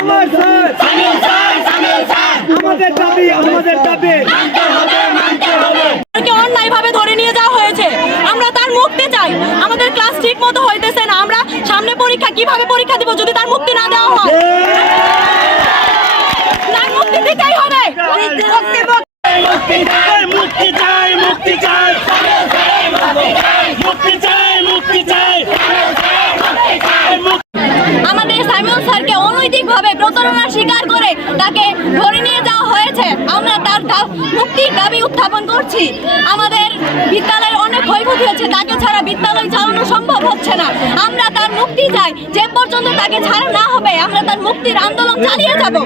আমার স্যার আমাদের দাবি আমাদের দাবি অন্যায়ভাবে ধরে নিয়ে যাওয়া হয়েছে। আমরা তার মুক্তি চাই। আমাদের ক্লাস ঠিক মতো হইতেছে না। আমরা সামনে পরীক্ষা কীভাবে পরীক্ষা দিব যদি তার মুক্তি না দেওয়া হয়? তার মুক্তি দিতেই হবে। মুক্তি চাই মুক্তি চাই মুক্তি চাই মুক্তি চাই মুক্তি চাই আমাদের সাইমন স্যারকে প্রতারণার শিকার করে তাকে ধরে নিয়ে যাওয়া হয়েছে আমরা তার মুক্তির দাবি উত্থাপন করছি আমাদের বিদ্যালয়ের অনেক ক্ষয়ক্ষতি হচ্ছে তাকে ছাড়া বিদ্যালয় চালানো সম্ভব হচ্ছে না আমরা তার মুক্তি চাই যে পর্যন্ত তাকে ছাড়া না হবে আমরা তার মুক্তির আন্দোলন চালিয়ে যাব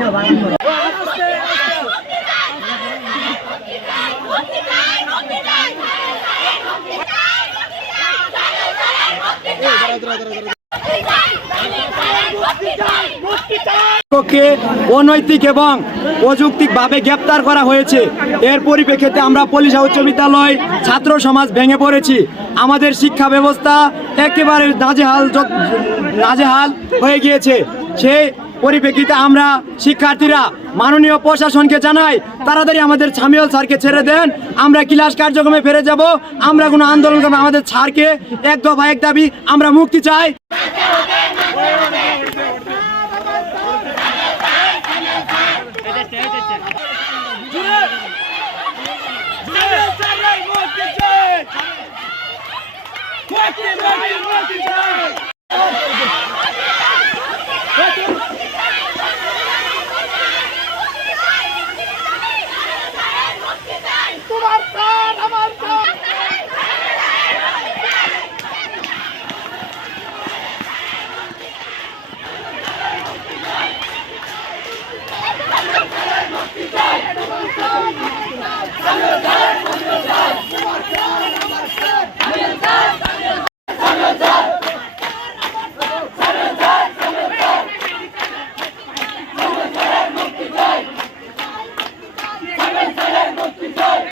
পক্ষে অনৈতিক এবং অযৌক্তিকভাবে গ্রেপ্তার করা হয়েছে। এর পরিপ্রেক্ষিতে আমরা পলিশা উচ্চ বিদ্যালয় ছাত্র সমাজ ভেঙে পড়েছি। আমাদের শিক্ষা ব্যবস্থা একেবারে নাজেহাল নাজেহাল হয়ে গিয়েছে। সেই পরিপ্রেক্ষিতে আমরা শিক্ষার্থীরা, মাননীয় প্রশাসনকে জানাই, তাড়াতাড়ি আমাদের সামিউল স্যারকে ছেড়ে দেন। আমরা ক্লাস কার্যক্রমে ফিরে যাব। আমরা কোনো আন্দোলন করব আমাদের স্যারকে এক দফা এক দাবি, আমরা মুক্তি চাই। তোমার